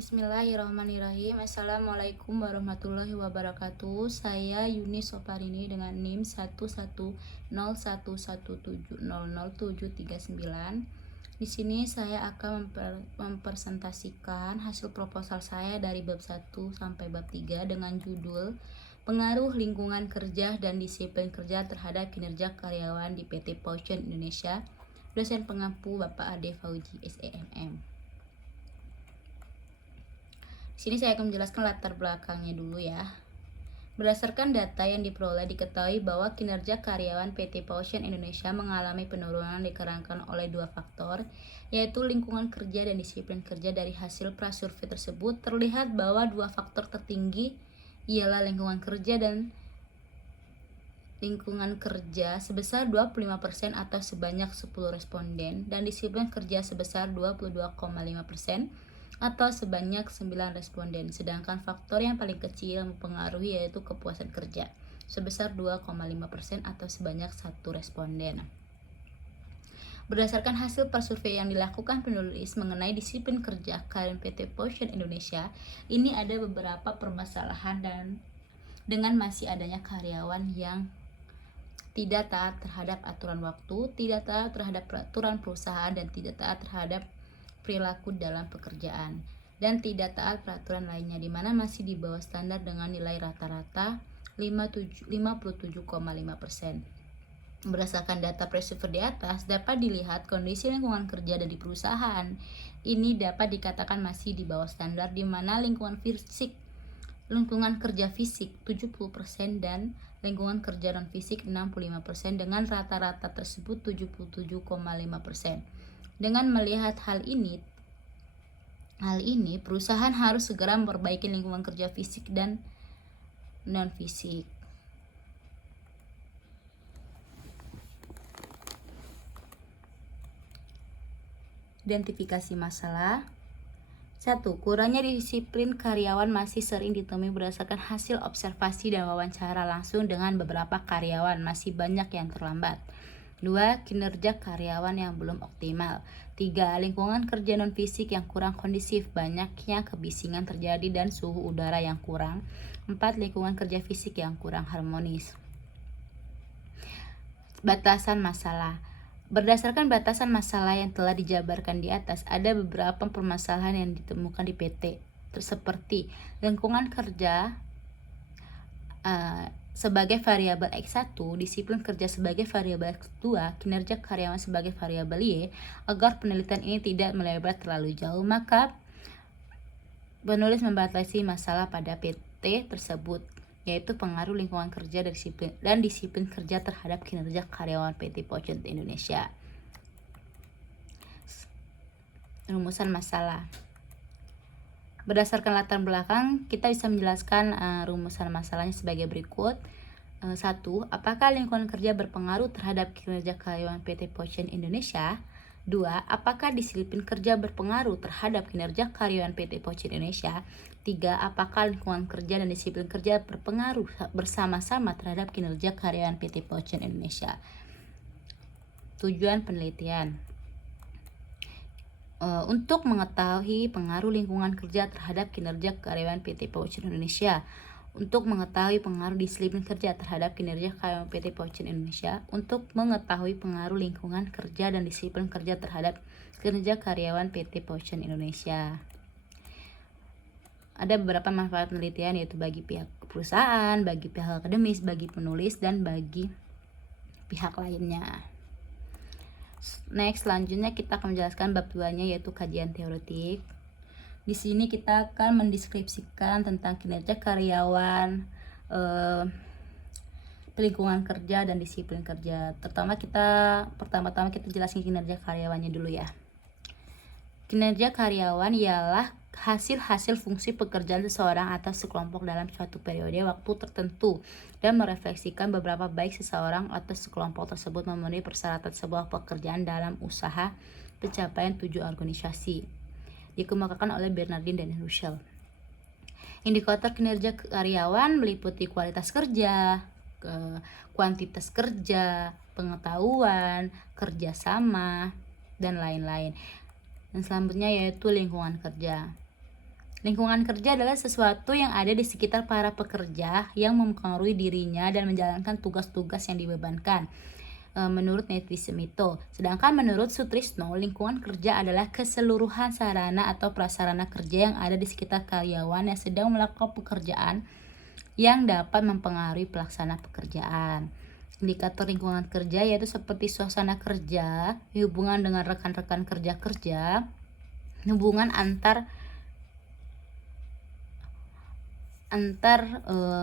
Bismillahirrahmanirrahim. Assalamualaikum warahmatullahi wabarakatuh. Saya Yuni Soparini dengan NIM 11011700739. Di sini saya akan mempresentasikan hasil proposal saya dari bab 1 sampai bab 3 dengan judul Pengaruh Lingkungan Kerja dan Disiplin Kerja Terhadap Kinerja Karyawan di PT Potion Indonesia. Dosen pengampu Bapak Ade Fauji, SEMM. Di sini saya akan menjelaskan latar belakangnya dulu ya. Berdasarkan data yang diperoleh, diketahui bahwa kinerja karyawan PT Potion Indonesia mengalami penurunan dikarenakan oleh dua faktor, yaitu lingkungan kerja dan disiplin kerja. Dari hasil prasurvei tersebut terlihat bahwa dua faktor tertinggi ialah lingkungan kerja sebesar 25% atau sebanyak 10 responden, dan disiplin kerja sebesar 22,5% atau sebanyak 9 responden. Sedangkan faktor yang paling kecil mempengaruhi yaitu kepuasan kerja sebesar 2,5% atau sebanyak 1 responden. Berdasarkan hasil prasurvei yang dilakukan penulis mengenai disiplin kerja karyawan PT Potion Indonesia, ini ada beberapa permasalahan dan dengan masih adanya karyawan yang tidak taat terhadap aturan waktu, tidak taat terhadap peraturan perusahaan, dan tidak taat terhadap perilaku dalam pekerjaan, dan tidak taat peraturan lainnya, di mana masih di bawah standar dengan nilai rata-rata 57,5%. Berdasarkan data prasurvei di atas, dapat dilihat kondisi lingkungan kerja dari perusahaan ini dapat dikatakan masih di bawah standar, di mana lingkungan kerja fisik 70% dan lingkungan kerja non fisik 65%. Dengan rata-rata tersebut 77,5%. Dengan melihat hal ini perusahaan harus segera memperbaiki lingkungan kerja fisik dan non fisik. Identifikasi masalah. 1. Kurangnya disiplin karyawan masih sering ditemui berdasarkan hasil observasi dan wawancara langsung dengan beberapa karyawan, masih banyak yang terlambat. 2. Kinerja karyawan yang belum optimal. 3. Lingkungan kerja non fisik yang kurang kondisif, banyaknya kebisingan terjadi dan suhu udara yang kurang. 4. Lingkungan kerja fisik yang kurang harmonis. Batasan masalah. Berdasarkan batasan masalah yang telah dijabarkan di atas, ada beberapa permasalahan yang ditemukan di PT, seperti lingkungan kerja sebagai variabel X1, disiplin kerja sebagai variabel X2, kinerja karyawan sebagai variabel Y. Agar penelitian ini tidak melebar terlalu jauh, maka penulis membatasi masalah pada PT tersebut, yaitu pengaruh lingkungan kerja dan disiplin kerja terhadap kinerja karyawan PT Potion Indonesia. Rumusan masalah. Berdasarkan latar belakang, kita bisa menjelaskan rumusan masalahnya sebagai berikut. 1. Apakah lingkungan kerja berpengaruh terhadap kinerja karyawan PT Potion Indonesia? 2. Apakah disiplin kerja berpengaruh terhadap kinerja karyawan PT Potion Indonesia? 3. Apakah lingkungan kerja dan disiplin kerja berpengaruh bersama-sama terhadap kinerja karyawan PT Potion Indonesia? Tujuan penelitian. Untuk mengetahui pengaruh lingkungan kerja terhadap kinerja karyawan PT Potion Indonesia, untuk mengetahui pengaruh disiplin kerja terhadap kinerja karyawan PT Potion Indonesia, untuk mengetahui pengaruh lingkungan kerja dan disiplin kerja terhadap kinerja karyawan PT Potion Indonesia. Ada beberapa manfaat penelitian, yaitu bagi pihak perusahaan, bagi pihak akademis, bagi penulis, dan bagi pihak lainnya. Next, selanjutnya kita akan menjelaskan bab 2-nya, yaitu kajian teoretik. Di sini kita akan mendeskripsikan tentang kinerja karyawan, lingkungan kerja dan disiplin kerja. Pertama-tama kita jelasin kinerja karyawannya dulu ya. Kinerja karyawan ialah hasil fungsi pekerjaan seseorang atau sekelompok dalam suatu periode waktu tertentu dan merefleksikan beberapa baik seseorang atau sekelompok tersebut memenuhi persyaratan sebuah pekerjaan dalam usaha pencapaian tujuan organisasi. Dikemukakan oleh Bernardin dan Russell. Indikator kinerja karyawan meliputi kualitas kerja, kuantitas kerja, pengetahuan, kerjasama, dan lain-lain. Dan selanjutnya yaitu lingkungan kerja. Lingkungan kerja adalah sesuatu yang ada di sekitar para pekerja yang mempengaruhi dirinya dan menjalankan tugas-tugas yang dibebankan. Menurut netizen itu. Sedangkan menurut Sutrisno, lingkungan kerja adalah keseluruhan sarana atau prasarana kerja yang ada di sekitar karyawan yang sedang melakukan pekerjaan yang dapat mempengaruhi pelaksana pekerjaan. Indikator lingkungan kerja yaitu seperti suasana kerja, hubungan dengan rekan-rekan kerja, hubungan antar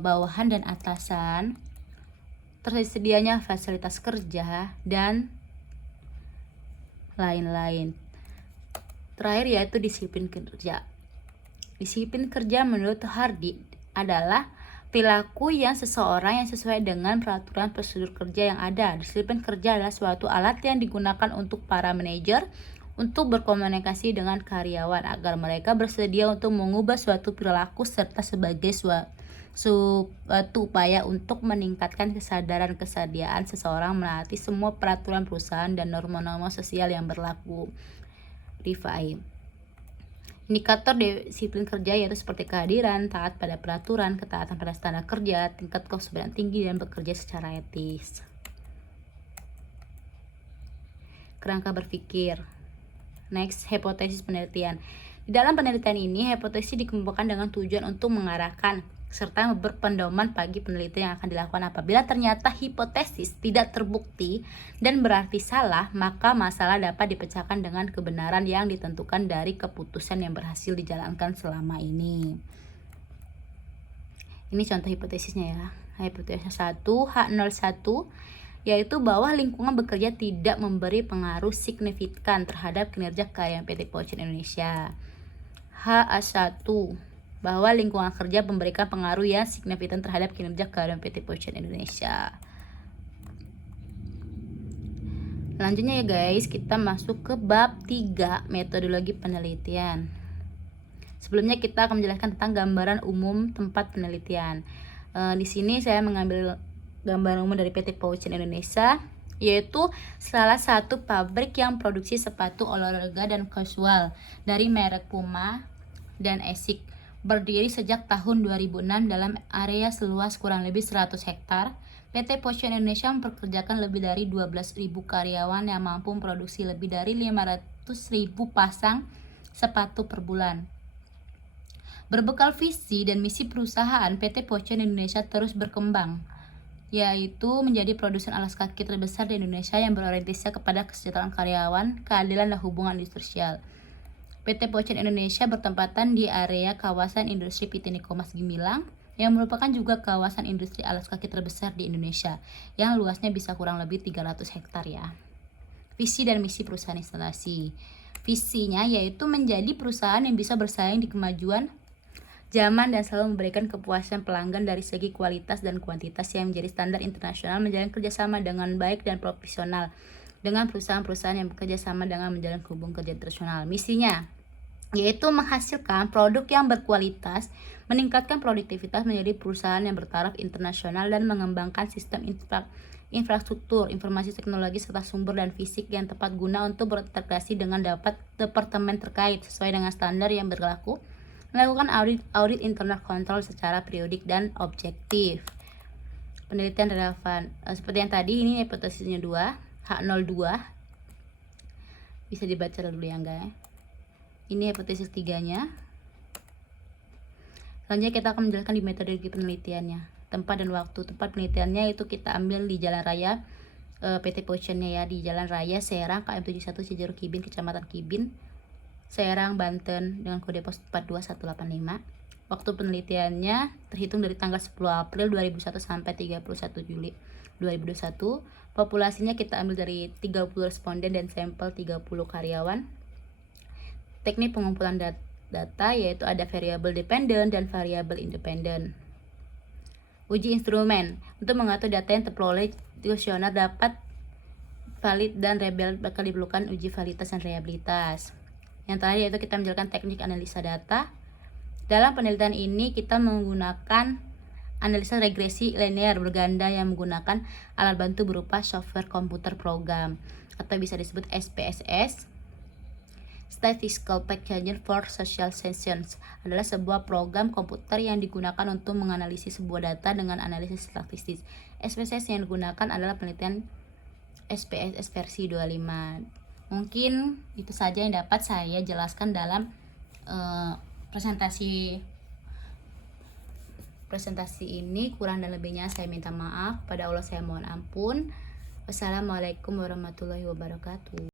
bawahan dan atasan, tersedianya fasilitas kerja, dan lain-lain. Terakhir yaitu disiplin kerja. Disiplin kerja menurut Hardy adalah perilaku yang seseorang yang sesuai dengan peraturan prosedur kerja yang ada. Disiplin kerja adalah suatu alat yang digunakan untuk para manajer untuk berkomunikasi dengan karyawan agar mereka bersedia untuk mengubah suatu perilaku serta sebagai suatu upaya untuk meningkatkan kesadaran kesediaan seseorang menaati semua peraturan perusahaan dan norma-norma sosial yang berlaku. Rifai. Indikator disiplin kerja yaitu seperti kehadiran, taat pada peraturan, ketaatan pada standar kerja, tingkat kewaspadaan tinggi, dan bekerja secara etis. Kerangka berpikir. Next, hipotesis penelitian. Di dalam penelitian ini, hipotesis dikemukakan dengan tujuan untuk mengarahkan serta berpedoman bagi penelitian yang akan dilakukan. Apabila ternyata hipotesis tidak terbukti dan berarti salah, maka masalah dapat dipecahkan dengan kebenaran yang ditentukan dari keputusan yang berhasil dijalankan selama ini. Ini contoh hipotesisnya ya. Hipotesis 1, H01, yaitu bahwa lingkungan bekerja tidak memberi pengaruh signifikan terhadap kinerja karyawan PT Pochen Indonesia. HA1, bahwa lingkungan kerja memberikan pengaruh yang signifikan terhadap kinerja karyawan PT Pochen Indonesia. Selanjutnya ya guys, kita masuk ke bab 3, metodologi penelitian. Sebelumnya kita akan menjelaskan tentang gambaran umum tempat penelitian. Di sini saya mengambil gambaran umum dari PT Pochen Indonesia, yaitu salah satu pabrik yang produksi sepatu olahraga dan casual dari merek Puma dan Asics. Berdiri sejak tahun 2006 dalam area seluas kurang lebih 100 hektar. PT Pochen Indonesia mempekerjakan lebih dari 12.000 karyawan yang mampu memproduksi lebih dari 500.000 pasang sepatu per bulan. Berbekal visi dan misi perusahaan, PT Pochen Indonesia terus berkembang, yaitu menjadi produsen alas kaki terbesar di Indonesia yang berorientasi kepada kesejahteraan karyawan, keadilan, dan hubungan industrial. PT Pochen Indonesia bertempatan di area kawasan industri PT Nikomas Gimilang, yang merupakan juga kawasan industri alas kaki terbesar di Indonesia, yang luasnya bisa kurang lebih 300 hektar ya. Visi dan misi perusahaan instalasi. Visinya yaitu menjadi perusahaan yang bisa bersaing di kemajuan zaman dan selalu memberikan kepuasan pelanggan dari segi kualitas dan kuantitas yang menjadi standar internasional, menjalin kerjasama dengan baik dan profesional dengan perusahaan-perusahaan yang bekerja sama dengan menjalin hubungan kerja internasional. Misinya yaitu menghasilkan produk yang berkualitas, meningkatkan produktivitas menjadi perusahaan yang bertaraf internasional, dan mengembangkan sistem infrastruktur, informasi teknologi, serta sumber dan fisik yang tepat guna untuk berintegrasi dengan departemen terkait sesuai dengan standar yang berlaku, melakukan audit internal kontrol secara periodik dan objektif. Penelitian relevan. Seperti yang tadi, ini hipotesisnya 2, H02. Bisa dibaca dulu ya guys. Ini hipotesis 3-nya. Selanjutnya kita akan menjelaskan di metodologi penelitiannya. Tempat dan waktu. Tempat penelitiannya itu kita ambil di Jalan Raya PT Pochen-nya ya, di Jalan Raya Serang KM 71 Cijeruk Kibin, Kecamatan Kibin, Serang, Banten, dengan kode pos 42185. Waktu penelitiannya terhitung dari tanggal 10 April 2001 sampai 31 Juli 2021. Populasinya kita ambil dari 30 responden dan sampel 30 karyawan. Teknik pengumpulan data yaitu ada variabel dependen dan variabel independen. Uji instrumen. Untuk mengatur data yang terperoleh, kuesioner dapat valid dan rebel bakal diperlukan uji validitas dan reliabilitas. Yang terakhir yaitu kita menjalankan teknik analisa data. Dalam penelitian ini kita menggunakan analisa regresi linear berganda yang menggunakan alat bantu berupa software komputer program atau bisa disebut SPSS. Statistical Packager for Social Science adalah sebuah program komputer yang digunakan untuk menganalisis sebuah data dengan analisis statistis. SPSS yang digunakan adalah penelitian SPSS versi 25. Mungkin itu saja yang dapat saya jelaskan dalam presentasi ini. Kurang dan lebihnya saya minta maaf. Pada Allah saya mohon ampun. Wassalamualaikum warahmatullahi wabarakatuh.